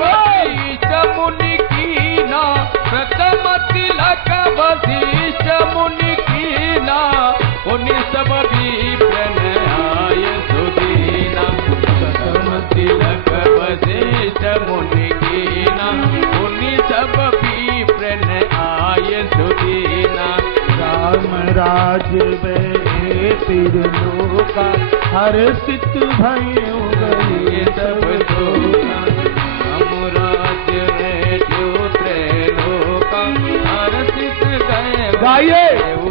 वशिष्ठ मुनि कीना, प्रथम तिलक वशिष्ठ मुनि कीना, उनि सब विप्र आय सुदीना। प्रथम तिलक वशिष्ठ मुनि कीना, उनि सब विप्र आय सुदीना। राम राज्य में तिरलोका, हर्षित भयो गए सब शोका। हम राज्य में त्रैलोका, हर्षित गए गाइए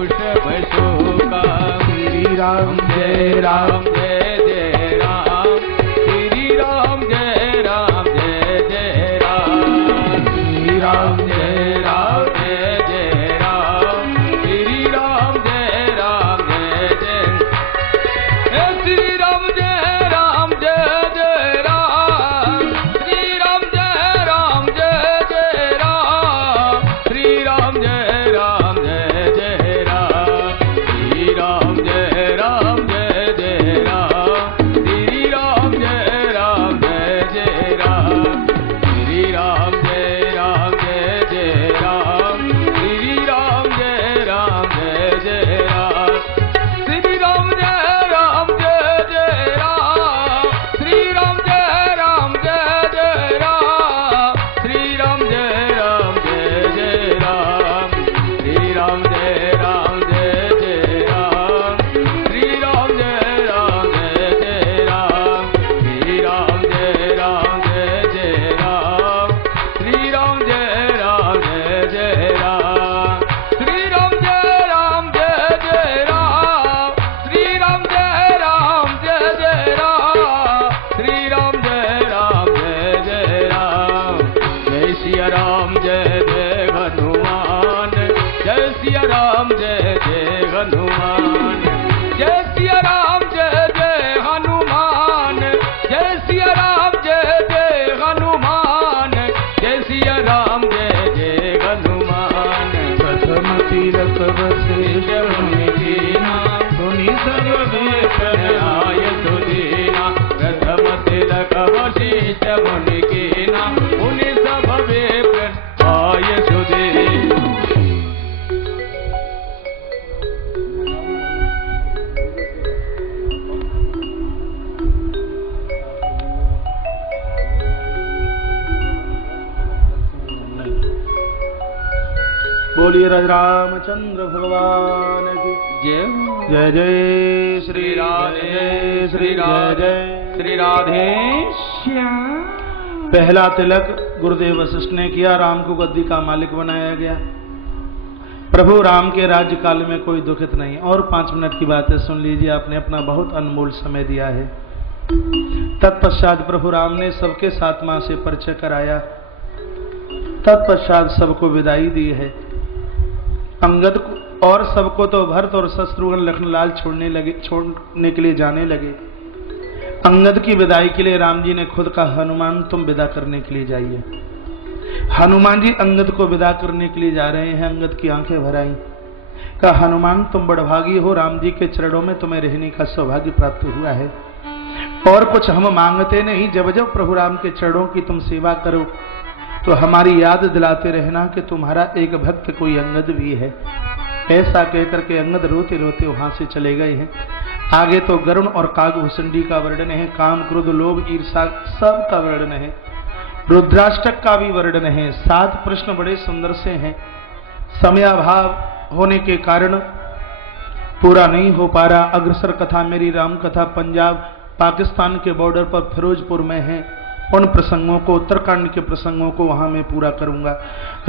सब शोका। श्री राम जय राम जय जय राम, श्री राम जय राम जय जय राम, श्री राम जय राम जय जय राम, श्री राम जय राम जय जय। श्री राम जय राम जय जय राम, श्री राम जय राम जय जय राम, श्री राम जय राम जय जय राम, श्री राम जय राम जय जय राम, श्री राम जय राम जय जय राम, श्री राम जय राम जय जय राम, श्री राम जय राम जय जय राम, श्री राम जय राम जय जय राम, श्री राम जय राम जय जय राम, श्री राम जय राम जय जय राम, श्री राम जय राम जय जय राम, श्री राम जय राम जय जय राम, श्री राम जय राम जय जय राम, श्री राम जय राम जय जय राम, श्री राम जय राम जय जय राम, श्री राम जय राम जय जय राम, श्री राम जय राम जय जय राम। जय सिया राम जय जय हनुमान, जय सिया राम जय जय हनुमान, जय सिया राम जय जय हनुमान, जय सिया राम जय जय हनुमान, जय सिया राम जय जय हनुमान। प्रथम तिलक वशिष्ठ मुनि कीना, सुनि सब विप्र आय सुदीना। प्रथम तिलक वशिष्ठ मुनि कीना, उनि सब विप्र आय सुदीना। बोलिए रामचंद्र भगवान की जय जय जय श्री श्री राधे, जय श्री जय राधे, जय। श्री राधे श्याम। पहला तिलक गुरुदेव वशिष्ठ ने किया, राम को गद्दी का मालिक बनाया गया। प्रभु राम के राज्य काल में कोई दुखित नहीं। और 5 मिनट की बात है, सुन लीजिए, आपने अपना बहुत अनमोल समय दिया है। तत्पश्चात प्रभु राम ने सबके साथ मां से परिचय कराया। तत्पश्चात सबको विदाई दी है। अंगद को और सबको तो भरत और शत्रुघ्न लखनलाल छोड़ने के लिए जाने लगे। अंगद की विदाई के लिए राम जी ने खुद कहा, हनुमान तुम विदा करने के लिए जाइए। हनुमान जी अंगद को विदा करने के लिए जा रहे हैं। अंगद की आंखें भर आईं। कहा, हनुमान तुम बड़भागी हो, राम जी के चरणों में तुम्हें रहने का सौभाग्य प्राप्त हुआ है। और कुछ हम मांगते नहीं, जब जब प्रभु राम के चरणों की तुम सेवा करो तो हमारी याद दिलाते रहना कि तुम्हारा एक भक्त कोई अंगद भी है। ऐसा कहकर के अंगद रोते रोते वहां से चले गए हैं। आगे तो गरुण और कागभूषणी का वर्णन है, काम क्रोध लोभ ईर्षा सब का वर्णन है, रुद्राष्टक का भी वर्णन है। 7 प्रश्न बड़े सुंदर से हैं। समयाभाव होने के कारण पूरा नहीं हो पा रहा। अग्रसर कथा मेरी राम कथा पंजाब पाकिस्तान के बॉर्डर पर फिरोजपुर में है। उन प्रसंगों को, उत्तरकांड के प्रसंगों को वहां मैं पूरा करूंगा।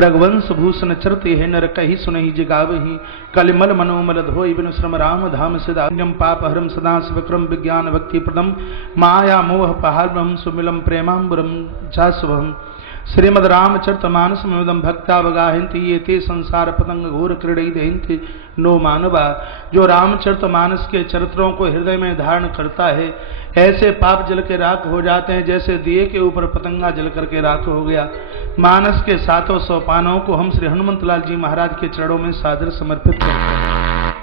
रघुवंश भूषण चरते है नर कही सुनहि जिगावहि, कलिमल मनोमल धोई बिनु श्रम राम धाम सिदान्यम पाप हरम सदा शिवक्रम विज्ञान भक्ति प्रदम माया मोह पहारम सुमिलम प्रेमाम्बुरम जास्वहम। श्रीमद रामचरितमानस में भक्तावगाहन्ति ये ते संसार पतंग घोर क्रीड़ई दहन्ति नो मानवा। जो रामचरितमानस के चरित्रों को हृदय में धारण करता है, ऐसे पाप जल के राख हो जाते हैं जैसे दिए के ऊपर पतंगा जल करके राख हो गया। मानस के 700 सोपानों को हम श्री हनुमंत लाल जी महाराज के चरणों में सादर समर्पित करते हैं।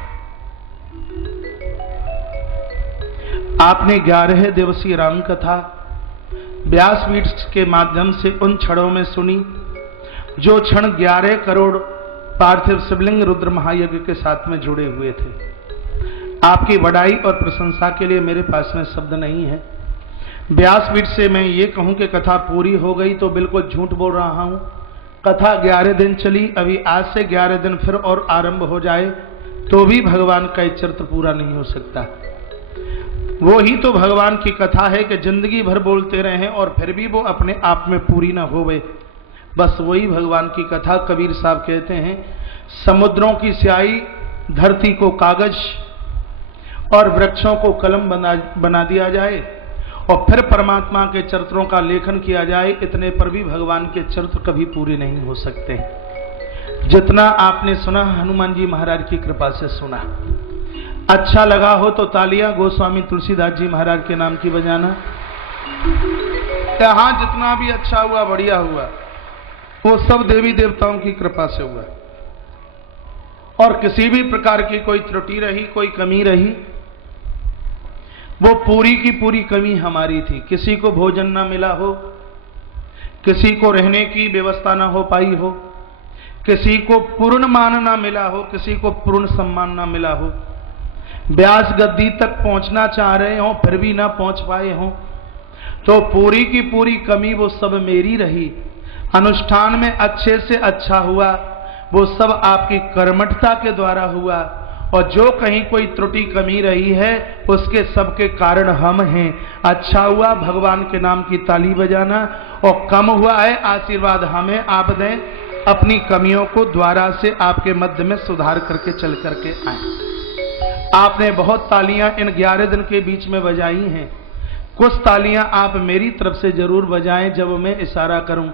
आपने 11 दिवसीय राम कथा व्यासपीठ के माध्यम से उन क्षणों में सुनी जो क्षण 11 करोड़ पार्थिव शिवलिंग रुद्र महायज्ञ के साथ में जुड़े हुए थे। आपकी बड़ाई और प्रशंसा के लिए मेरे पास में शब्द नहीं है। व्यासपीठ से मैं ये कहूं कि कथा पूरी हो गई तो बिल्कुल झूठ बोल रहा हूं। कथा 11 दिन चली, अभी आज से 11 दिन फिर और आरंभ हो जाए तो भी भगवान का ये चरित्र पूरा नहीं हो सकता। वो ही तो भगवान की कथा है कि जिंदगी भर बोलते रहें और फिर भी वो अपने आप में पूरी ना होवे। बस वही भगवान की कथा। कबीर साहब कहते हैं, समुद्रों की स्याही धरती को कागज और वृक्षों को कलम बना दिया जाए और फिर परमात्मा के चरित्रों का लेखन किया जाए, इतने पर भी भगवान के चरित्र कभी पूरे नहीं हो सकते। जितना आपने सुना हनुमान जी महाराज की कृपा से सुना। अच्छा लगा हो तो तालियां गोस्वामी तुलसीदास जी महाराज के नाम की बजाना। हाँ, जितना भी अच्छा हुआ बढ़िया हुआ वो सब देवी देवताओं की कृपा से हुआ और किसी भी प्रकार की कोई त्रुटि रही, कोई कमी रही, वो पूरी की पूरी कमी हमारी थी। किसी को भोजन ना मिला हो, किसी को रहने की व्यवस्था ना हो पाई हो, किसी को पूर्ण मान ना मिला हो, किसी को पूर्ण सम्मान ना मिला हो, व्यास गद्दी तक पहुंचना चाह रहे हो फिर भी ना पहुंच पाए हो, तो पूरी की पूरी कमी वो सब मेरी रही। अनुष्ठान में अच्छे से अच्छा हुआ वो सब आपकी कर्मठता के द्वारा हुआ और जो कहीं कोई त्रुटि कमी रही है उसके सबके कारण हम हैं। अच्छा हुआ भगवान के नाम की ताली बजाना और कम हुआ है आशीर्वाद हमें आप दें, अपनी कमियों को द्वारा से आपके मध्य में सुधार करके चल करके आए। आपने बहुत तालियां इन 11 दिन के बीच में बजाई हैं। कुछ तालियां आप मेरी तरफ से जरूर बजाएं जब मैं इशारा करूं।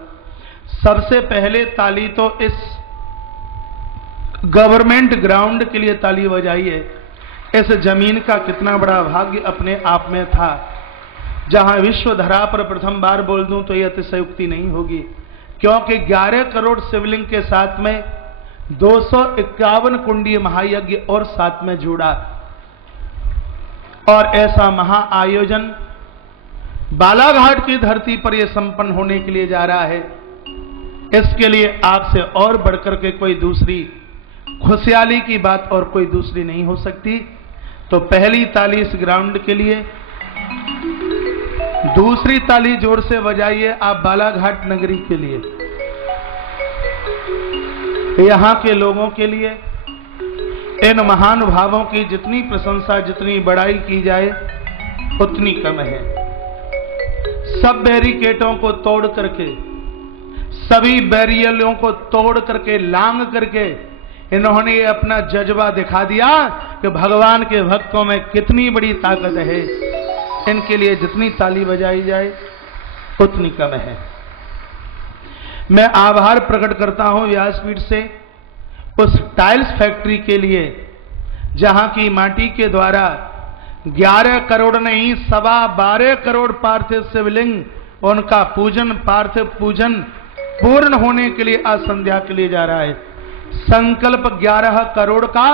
सबसे पहले ताली तो इस गवर्नमेंट ग्राउंड के लिए ताली बजाइए। इस जमीन का कितना बड़ा भाग्य अपने आप में था। जहां विश्व धरा पर प्रथम बार बोल दूं तो यह अतिशयोक्ति नहीं होगी, क्योंकि 11 करोड़ शिवलिंग के साथ में 251 कुंडीय महायज्ञ और साथ में जुड़ा और ऐसा महाआयोजन बालाघाट की धरती पर यह संपन्न होने के लिए जा रहा है। इसके लिए आपसे और बढ़कर के कोई दूसरी खुशहाली की बात और कोई दूसरी नहीं हो सकती। तो पहली ताली इस ग्राउंड के लिए, दूसरी ताली जोर से बजाइए आप बालाघाट नगरी के लिए, यहां के लोगों के लिए। इन महानुभावों की जितनी प्रशंसा जितनी बड़ाई की जाए उतनी कम है। सब बैरिकेडों को तोड़ करके, सभी बैरियरों को तोड़ करके, लांग करके इन्होंने अपना जज्बा दिखा दिया कि भगवान के भक्तों में कितनी बड़ी ताकत है। इनके लिए जितनी ताली बजाई जाए उतनी कम है। मैं आभार प्रकट करता हूं व्यासपीठ से उस टाइल्स फैक्ट्री के लिए जहां की माटी के द्वारा 11 करोड़ नहीं 12.25 करोड़ पार्थिव शिवलिंग, उनका पूजन, पार्थिव पूजन पूर्ण होने के लिए आज संध्या के लिए जा रहा है। संकल्प 11 करोड़ का,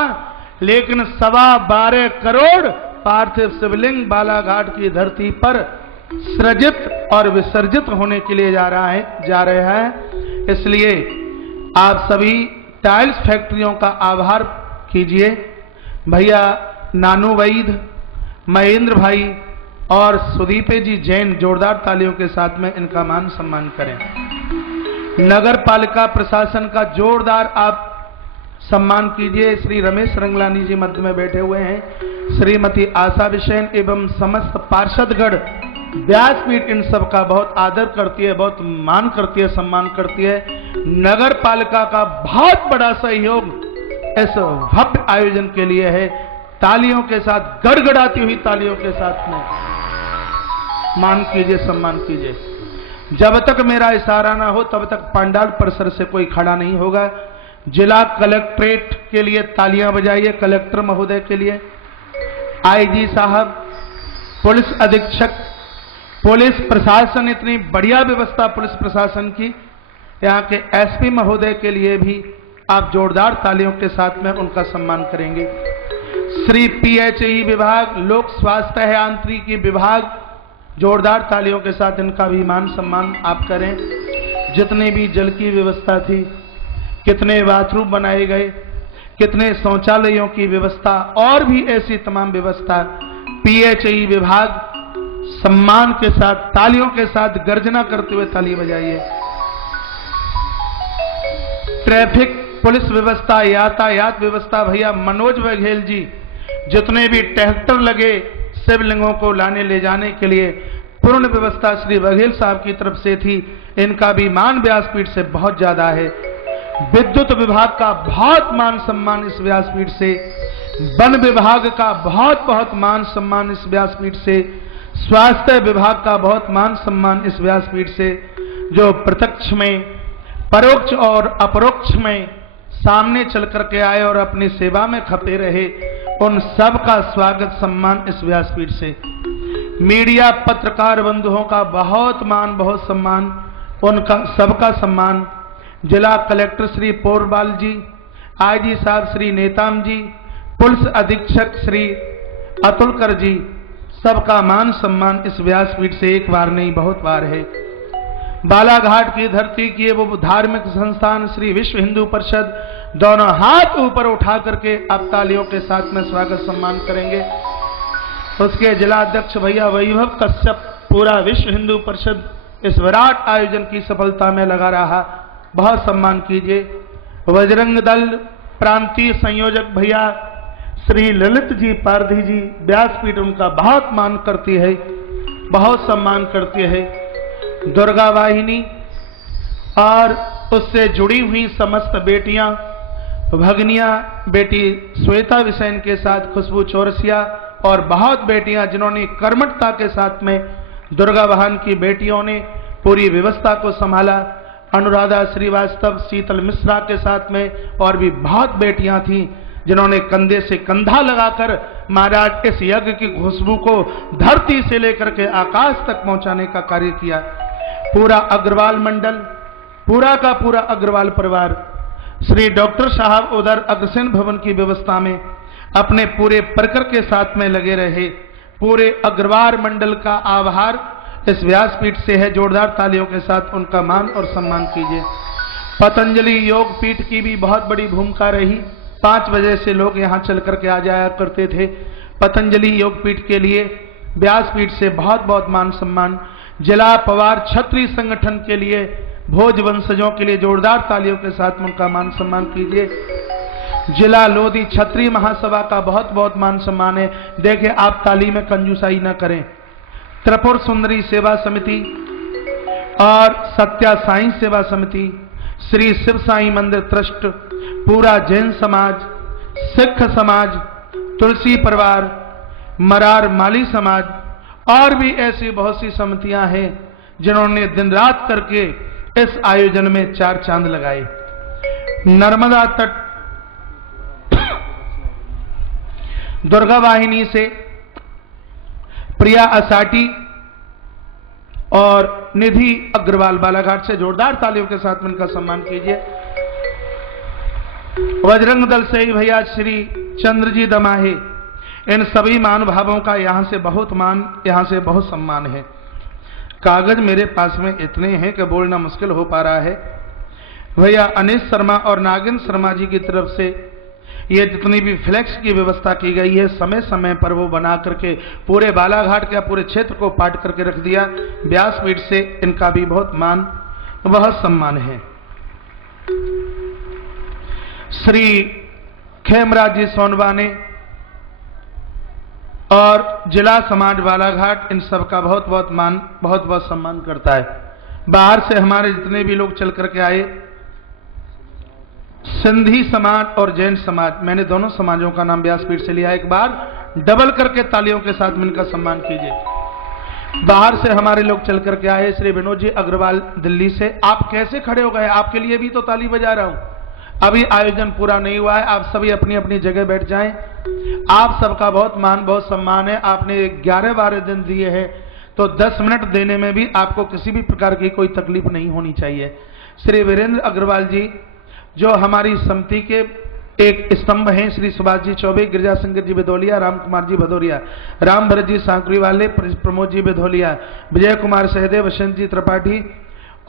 लेकिन 12.25 करोड़ पार्थिव शिवलिंग बालाघाट की धरती पर सृजित और विसर्जित होने के लिए जा रहा है। इसलिए आप सभी टाइल्स फैक्ट्रियों का आभार कीजिए। भैया नानू वैद, महेंद्र भाई और सुदीप जी जैन जोरदार तालियों के साथ में इनका मान सम्मान करें। नगर पालिका प्रशासन का जोरदार आप सम्मान कीजिए। श्री रमेश रंगलानी जी मध्य में बैठे हुए हैं, श्रीमती आशा बिसेन एवं समस्त पार्षदगण व्यासपीठ इन सब का बहुत आदर करती है, बहुत मान करती है, सम्मान करती है। नगर पालिका का बहुत बड़ा सहयोग इस भव्य आयोजन के लिए है। तालियों के साथ, गड़गड़ाती हुई तालियों के साथ में मान कीजिए, सम्मान कीजिए। जब तक मेरा इशारा ना हो तब तक पंडाल परिसर से कोई खड़ा नहीं होगा। जिला कलेक्ट्रेट के लिए तालियां बजाइए, कलेक्टर महोदय के लिए, आईजी साहब, पुलिस अधीक्षक, पुलिस प्रशासन, इतनी बढ़िया व्यवस्था पुलिस प्रशासन की। यहाँ के एसपी महोदय के लिए भी आप जोरदार तालियों के साथ में उनका सम्मान करेंगे। श्री PHE विभाग, लोक स्वास्थ्य यांत्रिकी विभाग, जोरदार तालियों के साथ इनका भी मान सम्मान आप करें। जितने भी जल की व्यवस्था थी, कितने बाथरूम बनाए गए, कितने शौचालयों की व्यवस्था और भी ऐसी तमाम व्यवस्था, PHE विभाग सम्मान के साथ तालियों के साथ गर्जना करते हुए ताली बजाइए। ट्रैफिक पुलिस व्यवस्था, यातायात व्यवस्था, भैया मनोज बघेल जी, जितने भी ट्रैक्टर लगे शिवलिंगों को लाने ले जाने के लिए, पूर्ण व्यवस्था श्री बघेल साहब की तरफ से थी। इनका भी मान व्यासपीठ से बहुत ज्यादा है। विद्युत विभाग का बहुत मान सम्मान इस व्यासपीठ से, वन विभाग का बहुत बहुत मान सम्मान इस व्यासपीठ से, स्वास्थ्य विभाग का बहुत मान सम्मान इस व्यासपीठ से, जो प्रत्यक्ष में, परोक्ष और अपरोक्ष में सामने चल करके आए और अपनी सेवा में खपे रहे, उन सब का स्वागत सम्मान इस व्यासपीठ से। मीडिया पत्रकार बंधुओं का बहुत मान बहुत सम्मान, उनका सबका सम्मान। जिला कलेक्टर श्री पोरबाल जी, IG साहब श्री नेताम जी, पुलिस अधीक्षक श्री अतुलकर जी, सबका मान सम्मान इस व्यासपीठ से एक बार नहीं बहुत बार है। बालाघाट की धरती की वो धार्मिक संस्थान श्री विश्व हिंदू परिषद, दोनों हाथ ऊपर उठा करके आप तालियों के साथ में स्वागत सम्मान करेंगे। उसके जिलाध्यक्ष भैया वैभव कश्यप, पूरा विश्व हिंदू परिषद इस विराट आयोजन की सफलता में लगा रहा, बहुत सम्मान कीजिए। बजरंग दल प्रांतीय संयोजक भैया श्री ललित जी पारधी जी, व्यासपीठ उनका बहुत मान करती है, बहुत सम्मान करती है। दुर्गा वाहिनी और उससे जुड़ी हुई समस्त बेटियां, भगनियां, बेटी श्वेता विसेन के साथ खुशबू चौरसिया और बहुत बेटियां जिन्होंने कर्मठता के साथ में दुर्गा वाहन की बेटियों ने पूरी व्यवस्था को संभाला। अनुराधा श्रीवास्तव, शीतल मिश्रा के साथ में और भी बहुत बेटियां थीं जिन्होंने कंधे से कंधा लगाकर महाराज इस यज्ञ की खुशबू को धरती से लेकर के आकाश तक पहुंचाने का कार्य किया। पूरा अग्रवाल मंडल, पूरा का पूरा अग्रवाल परिवार श्री डॉक्टर साहब उधर अग्रसेन भवन की व्यवस्था में अपने पूरे प्रकर के साथ में लगे रहे। पूरे अग्रवाल मंडल का आभार इस व्यासपीठ से है। जोरदार तालियों के साथ उनका मान और सम्मान कीजिए। पतंजलि योग पीठ की भी बहुत बड़ी भूमिका रही। 5 बजे से लोग यहाँ चल करके आ जाया करते थे। पतंजलि योग पीठ के लिए व्यासपीठ से बहुत बहुत मान सम्मान। जिला पवार छत्री संगठन के लिए, भोज वंशजों के लिए जोरदार तालियों के साथ उनका मान सम्मान कीजिए। जिला लोधी छत्री महासभा का बहुत बहुत मान सम्मान है। देखिए, आप ताली में कंजूसाई न करें। त्रिपुर सुंदरी सेवा समिति और सत्या साई सेवा समिति, श्री शिव साई मंदिर ट्रस्ट, पूरा जैन समाज, सिख समाज, तुलसी परिवार, मरार माली समाज और भी ऐसी बहुत सी समितियां हैं जिन्होंने दिन रात करके इस आयोजन में 4 चांद लगाए। नर्मदा तट दुर्गा वाहिनी से प्रिया असाटी और निधि अग्रवाल बालाघाट से जोरदार तालियों के साथ इनका सम्मान कीजिए। बजरंग दल से ही भैया श्री चंद्रजी दमाहे, इन सभी मान भावों का यहां से बहुत मान, यहां से बहुत सम्मान है। कागज मेरे पास में इतने हैं कि बोलना मुश्किल हो पा रहा है। भैया अनिश शर्मा और नागिन शर्मा जी की तरफ से ये जितनी भी फ्लैक्स की व्यवस्था की गई है, समय समय पर वो बना करके पूरे बालाघाट के पूरे क्षेत्र को पाट करके रख दिया। व्यासपीठ से इनका भी बहुत मान, बहुत सम्मान है। श्री खेमराज जी सोनवाने और जिला समाज बालाघाट, इन सब का बहुत बहुत मान, बहुत बहुत सम्मान करता है। बाहर से हमारे जितने भी लोग चल करके आए, सिंधी समाज और जैन समाज, मैंने दोनों समाजों का नाम व्यासपीठ से लिया। एक बार डबल करके तालियों के साथ इनका सम्मान कीजिए। बाहर से हमारे लोग चल करके आए, श्री विनोद जी अग्रवाल दिल्ली से। आप कैसे खड़े हो गए? आपके लिए भी तो ताली बजा रहा हूं। अभी आयोजन पूरा नहीं हुआ है, आप सभी अपनी अपनी जगह बैठ जाएं। आप सबका बहुत मान, बहुत सम्मान है। आपने 11-12 दिन दिए हैं, तो 10 मिनट देने में भी आपको किसी भी प्रकार की कोई तकलीफ नहीं होनी चाहिए। श्री वीरेंद्र अग्रवाल जी, जो हमारी समिति के एक स्तंभ हैं श्री सुभाष जी चौबे, गिरिजा शंकर जी बेदौलिया, राम कुमार जी भदौरिया, राम भरत जी सांकरी वाले, प्रमोद जी बेदौलिया, विजय कुमार सहदेव, वसंत जी त्रिपाठी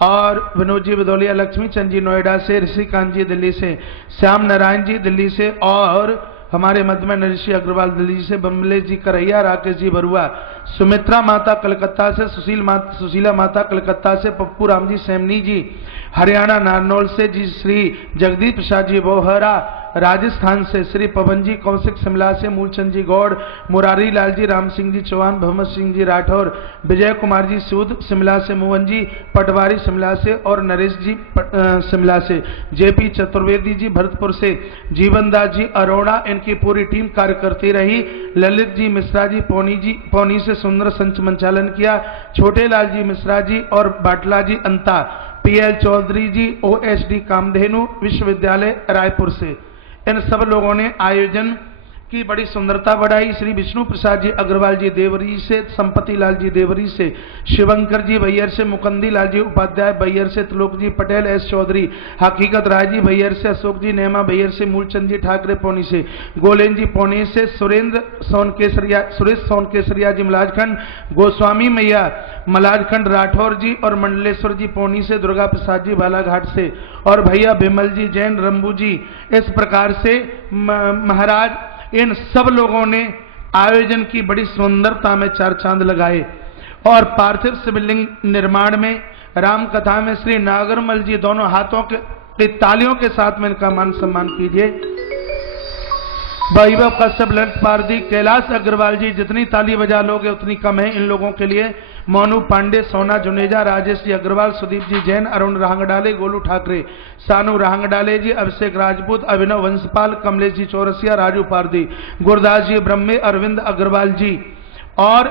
और विनोद जी बेदौलिया, लक्ष्मी चंद जी नोएडा से, ऋषिकांत जी दिल्ली से, श्याम नारायण जी दिल्ली से और हमारे मध्य में नरसिंह अग्रवाल दिल्ली से, बम्बले जी करैया, राकेश जी बरुआ, सुमित्रा माता कलकत्ता से, सुशीला माता कलकत्ता से, पप्पू राम जी सैमनी जी हरियाणा नारनौल से, जी श्री जगदीप प्रसाद जी बोहरा राजस्थान से, श्री पवन जी कौशिक शिमला से, मूलचंद जी गौड़, मुरारी लाल जी, राम सिंह जी चौहान, भगवत सिंह जी राठौर, विजय कुमार जी सूद शिमला से, मोहन जी पटवारी शिमला से और नरेश जी शिमला से, जेपी चतुर्वेदी जी भरतपुर से, जीवन दास जी अरोड़ा, इनकी पूरी टीम कार्य करती रही। ललित जी मिश्रा जी पौनी से सुंदर संचालन किया। छोटे लाल जी मिश्रा जी और बाटला जी अंता, पीएल चौधरी जी ओएसडी कामधेनु विश्वविद्यालय रायपुर से, इन सब लोगों ने आयोजन की बड़ी सुंदरता बढ़ाई। श्री विष्णु प्रसाद जी अग्रवाल जी देवरी से, संपति लाल जी देवरी से, शिवंकर जी बैयर से, मुकंदी लाल जी उपाध्याय बैयर से, त्रिलोक जी पटेल, एस चौधरी, हकीकत राय जी बैयर से, अशोक जी नेमा बैयर से, मूलचंद जी ठाकरे पौनी से, गोलेन जी पौनी से, सुरेश सोनकेसरिया जी मलाजखंड, गोस्वामी मैया मलाजखंड राठौर जी और मंडलेश्वर जी पौनी से, दुर्गा प्रसाद जी बालाघाट से और भैया बिमल जी जैन रंबू जी। इस प्रकार से महाराज इन सब लोगों ने आयोजन की बड़ी सुंदरता में चार चांद लगाए। और पार्थिव शिवलिंग निर्माण में, राम कथा में श्री नागरमल जी दोनों हाथों के तालियों के साथ में इनका मान सम्मान कीजिए। वैभव कश्यप, ललित पारदी, कैलाश अग्रवाल जी, जितनी ताली बजा लोगे उतनी कम है इन लोगों के लिए। मोनू पांडे, सोना जुनेजा, राजेश जी अग्रवाल, सुदीप जी जैन, अरुण राहंगडाले, गोलू ठाकरे, सानू राहंगडाले जी, अभिषेक राजपूत, अभिनव वंशपाल, कमलेश जी चौरसिया, राजू पारदी, गुरदास जी ब्रह्मे, अरविंद अग्रवाल जी और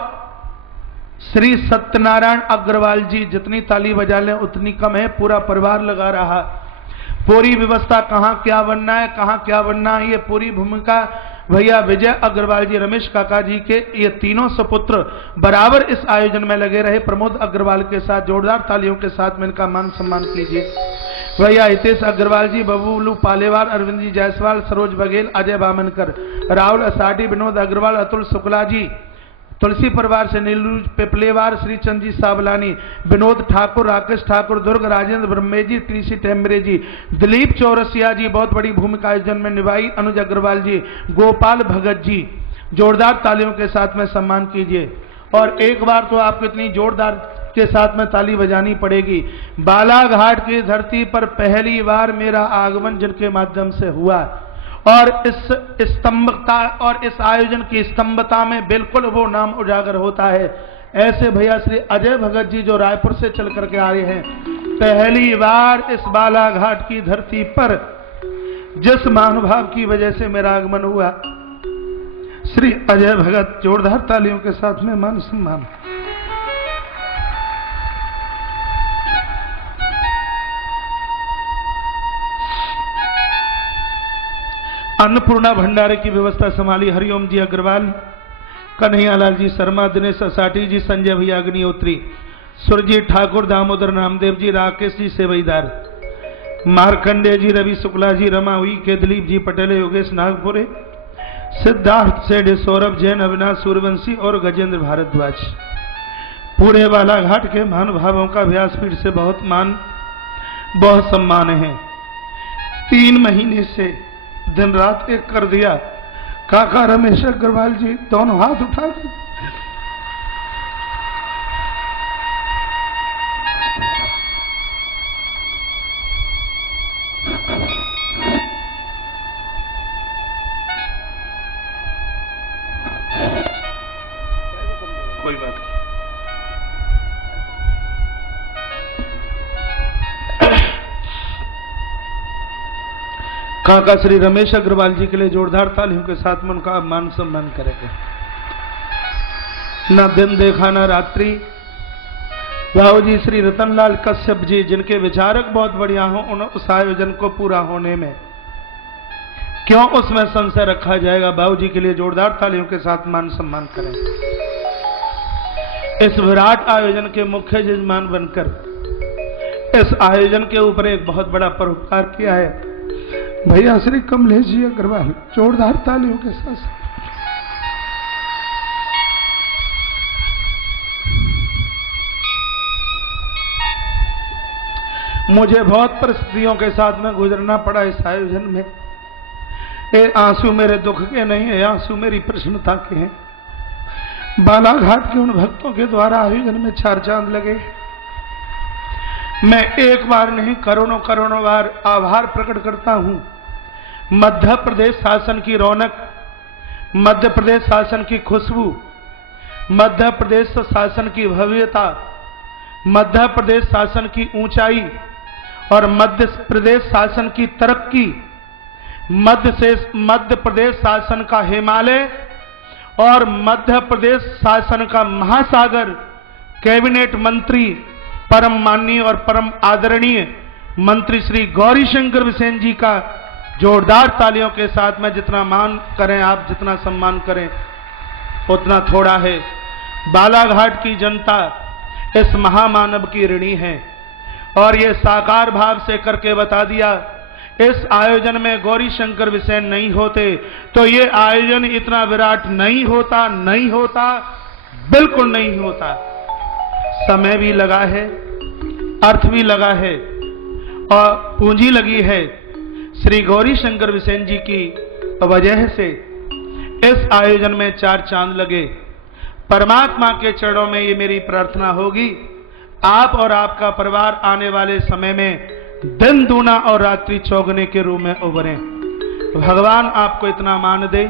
श्री सत्यनारायण अग्रवाल जी। जितनी ताली बजा लें उतनी कम है, पूरा परिवार लगा रहा। पूरी व्यवस्था कहाँ क्या बनना है, कहाँ क्या बनना है, ये पूरी भूमिका भैया विजय अग्रवाल जी, रमेश काका जी के ये तीनों सपुत्र बराबर इस आयोजन में लगे रहे। प्रमोद अग्रवाल के साथ जोरदार तालियों के साथ में इनका मान सम्मान कीजिए। भैया हितेश अग्रवाल जी, बबूलू पालेवाल, अरविंद जी जायसवाल, सरोज बघेल, अजय बामनकर, राहुल असाडी, विनोद अग्रवाल, अतुल शुक्ला जी, तुलसी परिवार से नीलू पिपलेवार, श्रीचंद जी सावलानी, विनोद ठाकुर, राकेश ठाकुर, दुर्ग, राजेंद्र ब्रह्मे जी, टीसी टेम्बरे जी, दिलीप चौरसिया जी बहुत बड़ी भूमिका आयोजन में निभाई, अनुज अग्रवाल जी, गोपाल भगत जी। जोरदार तालियों के साथ में सम्मान कीजिए। और एक बार तो आपको इतनी जोरदार के साथ में ताली बजानी पड़ेगी। बालाघाट की धरती पर पहली बार मेरा आगमन जिनके माध्यम से हुआ और इस स्तंभता और इस आयोजन की स्तंभता में बिल्कुल वो नाम उजागर होता है। ऐसे भैया श्री अजय भगत जी जो रायपुर से चल करके आए हैं, पहली बार इस बालाघाट की धरती पर जिस महानुभाव की वजह से मेरा आगमन हुआ, श्री अजय भगत, जोरदार तालियों के साथ में मान सम्मान। अन्नपूर्णा भंडारे की व्यवस्था संभाली हरिओम जी अग्रवाल, कन्हैयालाल जी शर्मा, दिनेश असाटी जी, संजय भैया अग्निहोत्री, सुरजीत ठाकुर, दामोदर नामदेव जी, राकेश जी सेवईदार, मार्कंडे जी, रवि शुक्ला जी, रमा हुई के, दिलीप जी पटेल, योगेश नागपुरे, सिद्धार्थ सेठ, सौरभ जैन, अविनाश सूर्यवंशी और गजेंद्र भारद्वाज। पूरे बालाघाट के महानुभावों का व्यासपीठ से बहुत मान बहुत सम्मान है। 3 महीने से दिन रात एक कर दिया। काका रमेश अग्रवाल जी दोनों हाथ उठा कोई बात नहीं। काका श्री रमेश अग्रवाल जी के लिए जोरदार तालियों के साथ में उनका मान सम्मान करेंगे। न दिन देखा न रात्रि। भाव जी श्री रतनलाल कश्यप जी, जिनके विचारक बहुत बढ़िया हो, उस आयोजन को पूरा होने में क्यों उसमें संशय रखा जाएगा। बाबू जी के लिए जोरदार तालियों के साथ मान सम्मान करें। इस विराट आयोजन के मुख्य यजमान बनकर इस आयोजन के ऊपर एक बहुत बड़ा परोपकार किया है। भैया श्री कमलेश जी अग्रवाल जोरदार तालियों के साथ। मुझे बहुत परिस्थितियों के साथ में गुजरना पड़ा इस आयोजन में। ये आंसू मेरे दुख के नहीं है, आंसू मेरी प्रसन्नता के हैं। बालाघाट के उन भक्तों के द्वारा आयोजन में 4 चांद लगे। मैं एक बार नहीं करोड़ों करोड़ों बार आभार प्रकट करता हूं। मध्य प्रदेश शासन की रौनक, मध्य प्रदेश शासन की खुशबू, मध्य प्रदेश शासन की भव्यता, मध्य प्रदेश शासन की ऊंचाई और मध्य प्रदेश शासन की तरक्की, मध्य प्रदेश शासन का हिमालय और मध्य प्रदेश शासन का महासागर, कैबिनेट मंत्री परम माननीय और परम आदरणीय मंत्री श्री गौरीशंकर बिसेन जी का जोरदार तालियों के साथ में जितना मान करें आप, जितना सम्मान करें उतना थोड़ा है। बालाघाट की जनता इस महामानव की ऋणी है और ये साकार भाव से करके बता दिया। इस आयोजन में गौरीशंकर बिसेन नहीं होते तो ये आयोजन इतना विराट नहीं होता, नहीं होता, बिल्कुल नहीं होता। समय भी लगा है, अर्थ भी लगा है और पूंजी लगी है। श्री गौरीशंकर बिसेन जी की वजह से इस आयोजन में 4 चांद लगे। परमात्मा के चरणों में ये मेरी प्रार्थना होगी, आप और आपका परिवार आने वाले समय में दिन दूना और रात्रि चौगने के रूप में उभरें। भगवान आपको इतना मान दे,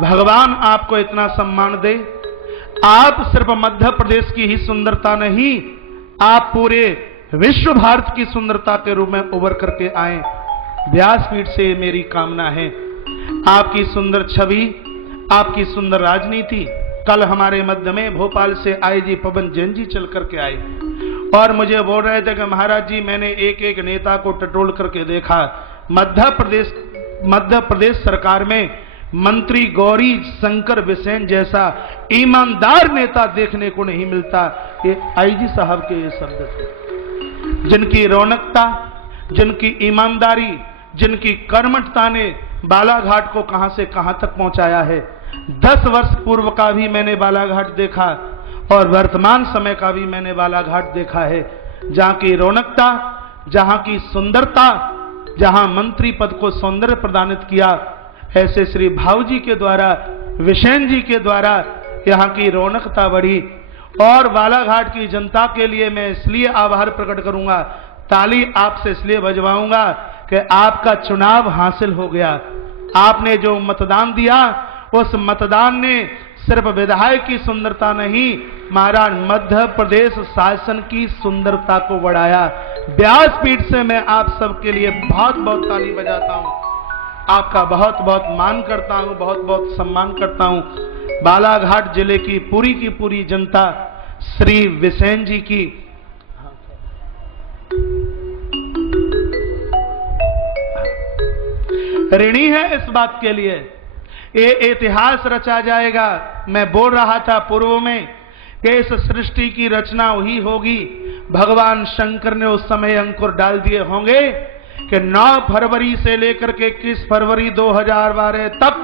भगवान आपको इतना सम्मान दे। आप सिर्फ मध्य प्रदेश की ही सुंदरता नहीं, आप पूरे विश्व भारत की सुंदरता के रूप में उभर करके आए। व्यासपीठ से मेरी कामना है। आपकी सुंदर छवि, आपकी सुंदर राजनीति। कल हमारे मध्य में भोपाल से आए जी पवन जैन जी चल करके आए और मुझे बोल रहे थे कि महाराज जी मैंने एक एक नेता को टटोल करके देखा। मध्य प्रदेश सरकार में मंत्री गौरी शंकर बिसेन जैसा ईमानदार नेता देखने को नहीं मिलता। ये आईजी साहब के ये शब्द थे, जिनकी रौनकता, जिनकी ईमानदारी, जिनकी कर्मठता ने बालाघाट को कहां से कहां तक पहुंचाया है। 10 वर्ष पूर्व का भी मैंने बालाघाट देखा और वर्तमान समय का भी मैंने बालाघाट देखा है, जहां की रौनकता, जहां की सुंदरता, जहां मंत्री पद को सौंदर्य प्रदानित किया, ऐसे श्री भाऊजी के द्वारा, बिसेन जी के द्वारा यहाँ की रौनकता बढ़ी। और बालाघाट की जनता के लिए मैं इसलिए आभार प्रकट करूंगा, ताली आपसे इसलिए बजवाऊंगा कि आपका चुनाव हासिल हो गया। आपने जो मतदान दिया, उस मतदान ने सिर्फ विधायक की सुंदरता नहीं, महाराज मध्य प्रदेश शासन की सुंदरता को बढ़ाया। व्यासपीठ से मैं आप सबके लिए बहुत बहुत ताली बजाता हूं, आपका बहुत बहुत मान करता हूं, बहुत बहुत सम्मान करता हूं। बालाघाट जिले की पूरी जनता श्री बिसेन जी की ऋणी है इस बात के लिए। ये इतिहास रचा जाएगा। मैं बोल रहा था पूर्व में कि इस सृष्टि की रचना वही होगी, भगवान शंकर ने उस समय अंकुर डाल दिए होंगे कि 9 फरवरी से लेकर के 21 फरवरी 2012 तक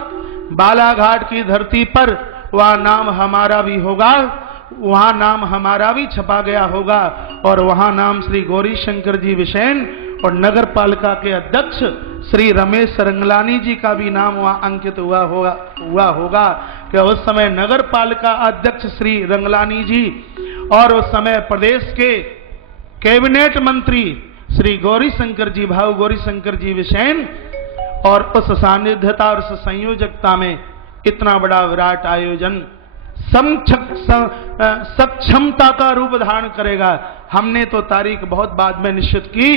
बालाघाट की धरती पर वह नाम हमारा भी होगा, वहां नाम हमारा भी छपा गया होगा और वहां नाम श्री गौरीशंकर जी बिसेन और नगर पालिका के अध्यक्ष श्री रमेश रंगलानी जी का भी नाम वहां अंकित हुआ होगा कि उस समय नगर पालिका अध्यक्ष श्री रंगलानी जी और उस समय प्रदेश के कैबिनेट मंत्री श्री गौरीशंकर जी, भाऊ गौरीशंकर जी बिसेन, और उस सानिध्यता और उस संयोजकता में इतना बड़ा विराट आयोजन सक्षमता का रूप धारण करेगा। हमने तो तारीख बहुत बाद में निश्चित की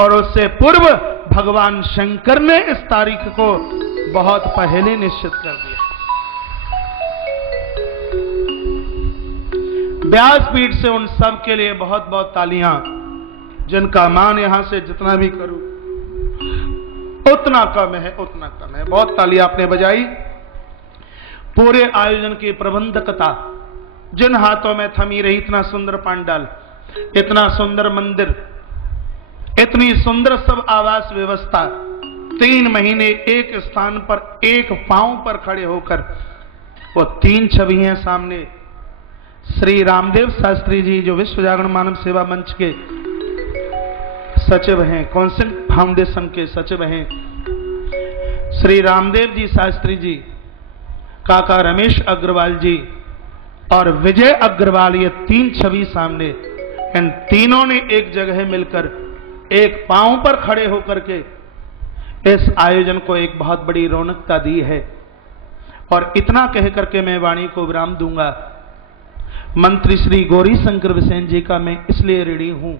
और उससे पूर्व भगवान शंकर ने इस तारीख को बहुत पहले निश्चित कर दिया। व्यासपीठ से उन सब के लिए बहुत बहुत तालियां, जिनका मान यहां से जितना भी करूं उतना कम है, उतना कम है। बहुत तालियां आपने बजाई। पूरे आयोजन की प्रबंधकता जिन हाथों में थमी रही, इतना सुंदर पंडाल, इतना सुंदर मंदिर, इतनी सुंदर सब आवास व्यवस्था, 3 महीने एक स्थान पर एक पांव पर खड़े होकर वो 3 छवि हैं सामने। श्री रामदेव शास्त्री जी जो विश्व जागरण मानव सेवा मंच के सचिव हैं, कॉन्सेंट फाउंडेशन के सचिव हैं, श्री रामदेव जी शास्त्री जी, काका रमेश अग्रवाल जी और विजय अग्रवाल, ये 3 छवि सामने। इन तीनों ने एक जगह मिलकर एक पांव पर खड़े होकर के इस आयोजन को एक बहुत बड़ी रौनकता दी है। और इतना कह करके मैं वाणी को विराम दूंगा। मंत्री श्री गौरी शंकर बिसेन जी का मैं इसलिए ऋणी हूं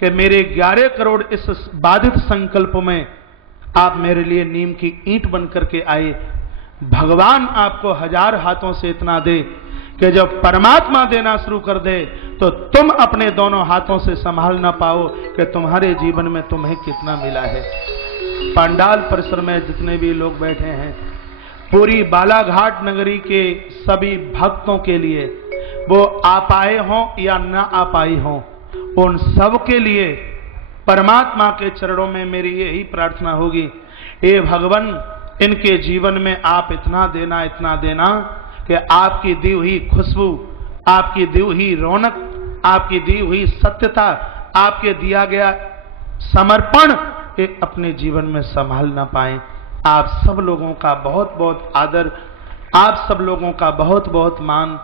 कि मेरे 11 करोड़ इस बाधित संकल्प में आप मेरे लिए नीम की ईंट बन करके आए। भगवान आपको 1000 हाथों से इतना दे कि जब परमात्मा देना शुरू कर दे तो तुम अपने दोनों हाथों से संभाल ना पाओ कि तुम्हारे जीवन में तुम्हें कितना मिला है। पंडाल परिसर में जितने भी लोग बैठे हैं, पूरी बालाघाट नगरी के सभी भक्तों के लिए, वो आ पाए हों या ना आ पाई हों, उन सब के लिए परमात्मा के चरणों में मेरी यही प्रार्थना होगी, हे भगवान इनके जीवन में आप इतना देना कि आपकी दी हुई खुशबू, आपकी दी हुई रौनक, आपकी दी हुई सत्यता, आपके दिया गया समर्पण ये अपने जीवन में संभाल ना पाए। आप सब लोगों का बहुत बहुत आदर, आप सब लोगों का बहुत बहुत मान,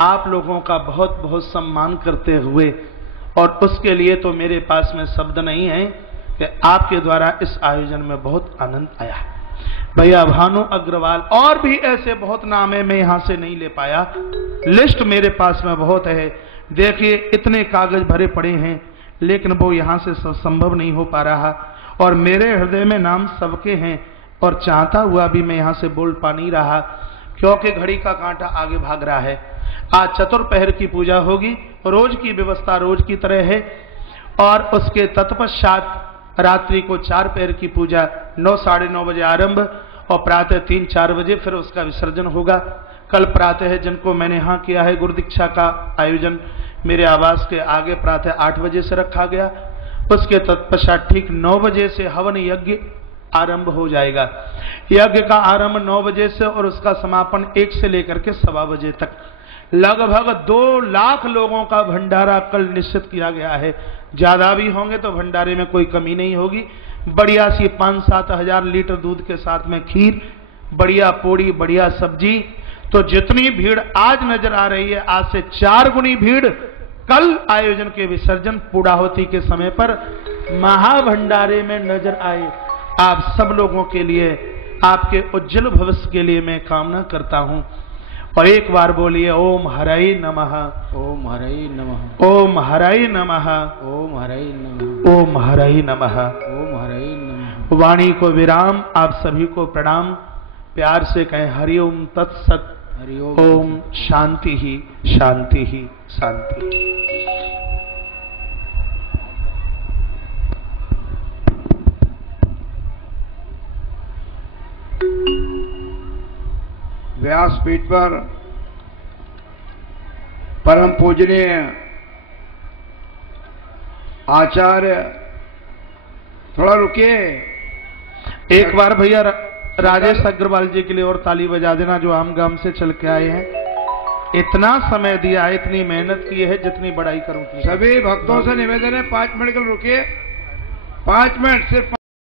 आप लोगों का बहुत बहुत सम्मान करते हुए, और उसके लिए तो मेरे पास में शब्द नहीं है कि आपके द्वारा इस आयोजन में बहुत आनंद आया। भैया भानु अग्रवाल और भी ऐसे बहुत नाम है, मैं यहां से नहीं ले पाया, लिस्ट मेरे पास में बहुत है। देखिए इतने कागज भरे पड़े हैं, लेकिन वो यहां से संभव नहीं हो पा रहा, और मेरे हृदय में नाम सबके हैं, और चाहता हुआ भी मैं यहां से बोल पा नहीं रहा क्योंकि घड़ी का कांटा आगे भाग रहा है। आज चतुर्पहर की पूजा होगी, रोज की व्यवस्था रोज की तरह है, और उसके तत्पश्चात रात्रि को 4 पहर की पूजा 9 साढ़े 9 बजे आरंभ, और प्रातः 3-4 बजे फिर उसका विसर्जन होगा। कल प्रातः जिनको मैंने यहाँ किया है गुरु दीक्षा का आयोजन, मेरे आवास के आगे प्रातः 8 बजे से रखा गया। उसके तत्पश्चात ठीक 9 बजे से हवन यज्ञ आरंभ हो जाएगा। यज्ञ का आरंभ 9 बजे से और उसका समापन 1 से लेकर के 1:15 बजे तक। लगभग 2 लाख लोगों का भंडारा कल निश्चित किया गया है। ज्यादा भी होंगे तो भंडारे में कोई कमी नहीं होगी। बढ़िया सी 5-7 हजार लीटर दूध के साथ में खीर, बढ़िया पूड़ी, बढ़िया सब्जी। तो जितनी भीड़ आज नजर आ रही है, आज से 4 गुनी भीड़ कल आयोजन के विसर्जन पूर्णाहुति के समय पर महाभंडारे में नजर आए। आप सब लोगों के लिए, आपके उज्जवल भविष्य के लिए मैं कामना करता हूं। और एक बार बोलिए ओम हराई नमः, ओम हराई नमः, ओम हराई नमः, ओम हराई नमः, ओम हराई नमः, ओम हराई नमः। वाणी को विराम, आप सभी को प्रणाम। प्यार से कहें हरिओम तत्सत, हरिओम। ओम शांति ही शांति ही शांति। व्यासपीठ पर परम पूजनीय आचार्य, थोड़ा रुकिए। एक बार भैया राजेश अग्रवाल जी के लिए और ताली बजा देना, जो आम गाम से चल के आए हैं। इतना समय दिया है, इतनी मेहनत की है, जितनी बड़ाई करूं। सभी भक्तों से निवेदन है 5 मिनट के लिए रुकिए, 5 मिनट सिर्फ।